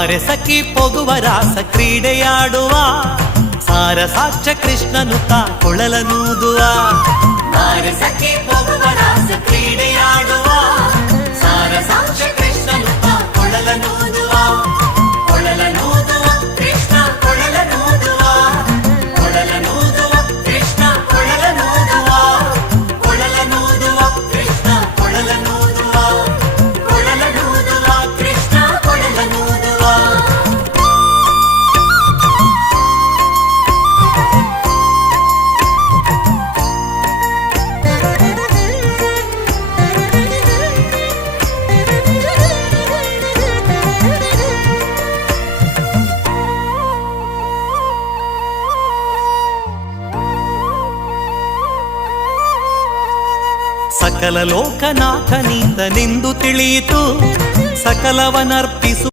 ಬಾರೆ ಸಖಿ ಪೊಗುವ ರಾಸ ಕ್ರೀಡೆಯಾಡುವ ಸಾರ ಸಾಕ್ಷ ಕೃಷ್ಣನು ತಾ ಕೊಳಲನೂದುವ ಬಾರೆ ಸಖಿ ಪೊಗುವ ರಾಸ ಕ್ರೀಡೆಯಾಡುವ ಸಾರ ಸಾಕ್ಷ ಕೃಷ್ಣನು ತಾ ಕೊಳಲನೂದುವ ಕೊಳಲನೂದುವ ಕೃಷ್ಣ ಕೊಳಲನೂದುವ ಕೊಳಲನೂದುವ ಕೃಷ್ಣ ಕೊಳಲನೂದುವ ಕೊಳಲನೂದುವ ಕೃಷ್ಣ ಕೊಳಲನೂದುವ ಕೊಳಲನೂದುವ ಕೃಷ್ಣ ಕೊಳಲನೂದುವ. ಸಕಲ ಲೋಕನಾಥನಿಂದ ನಿಂದು ತಿಳಿಯಿತು ಸಕಲವನರ್ಪಿಸು